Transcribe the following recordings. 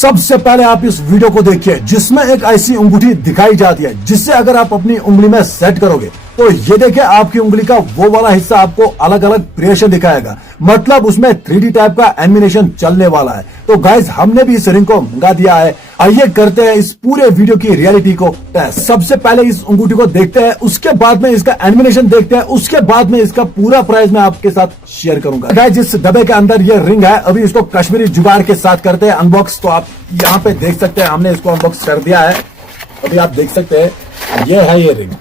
सबसे पहले आप इस वीडियो को देखिए जिसमें एक ऐसी अंगूठी दिखाई जाती है जिससे अगर आप अपनी उंगली में सेट करोगे तो ये देखिए आपकी उंगली का वो वाला हिस्सा आपको अलग अलग क्रिएशन दिखाएगा। मतलब उसमें 3D टाइप का एनिमेशन चलने वाला है। तो गाइज हमने भी इस रिंग को मंगा दिया है। आइए करते हैं इस पूरे वीडियो की रियलिटी को टेस्ट। सबसे पहले इस अंगूठी को देखते हैं, उसके बाद में इसका एनिमेशन देखते हैं, उसके बाद में इसका पूरा प्राइस मैं आपके साथ शेयर करूंगा। गाइज इस डब्बे के अंदर ये रिंग है, अभी इसको कश्मीरी जुगाड़ के साथ करते हैं अनबॉक्स। तो आप यहाँ पे देख सकते हैं हमने इसको अनबॉक्स कर दिया है। अभी आप देख सकते हैं ये है ये रिंग,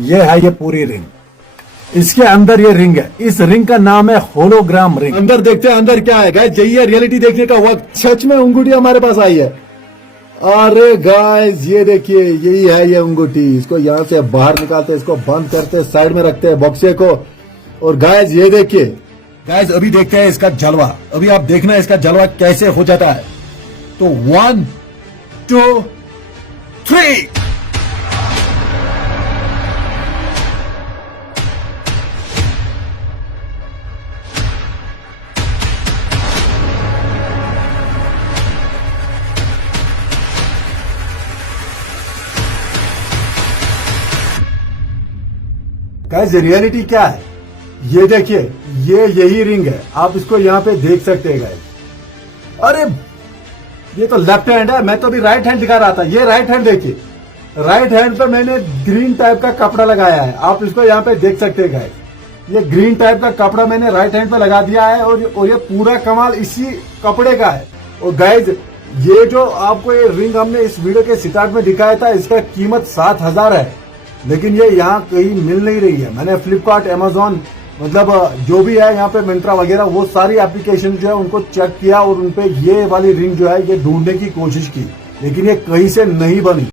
ये है ये पूरी रिंग, इसके अंदर ये रिंग है। इस रिंग का नाम है होलोग्राम रिंग। अंदर देखते हैं अंदर क्या है। गाइस यही है रियलिटी देखने का वक्त। सच में अंगूठी हमारे पास आई है। अरे गाइस ये देखिए यही है ये अंगूठी। इसको यहाँ से बाहर निकालते हैं, इसको बंद करते हैं, साइड में रखते हैं बॉक्से को। और गाइस ये देखिए गाइस अभी देखते हैं इसका जलवा। अभी आप देखना इसका जलवा कैसे हो जाता है। तो 1 2 3 गाइस रियलिटी क्या है ये देखिए, ये यही रिंग है। आप इसको यहाँ पे देख सकते हैं गाइस। अरे ये तो लेफ्ट हैंड है, मैं तो अभी राइट हैंड दिखा रहा था। ये राइट हैंड देखिए, राइट हैंड पे मैंने ग्रीन टाइप का कपड़ा लगाया है। आप इसको यहाँ पे देख सकते हैं गाइस। ये ग्रीन टाइप का कपड़ा मैंने राइट हैंड पे लगा दिया है और ये पूरा कमाल इसी कपड़े का है। और गाइस ये जो आपको ये रिंग हमने इस वीडियो के स्टार्ट में दिखाया था, इसका कीमत 7,000 है, लेकिन ये यहाँ कहीं मिल नहीं रही है। मैंने फ्लिपकार्ट, अमेजोन, मतलब जो भी है यहाँ पे मिंत्रा वगैरह, वो सारी एप्लीकेशन जो है उनको चेक किया और उनपे ये वाली रिंग जो है ये ढूंढने की कोशिश की, लेकिन ये कहीं से नहीं बनी।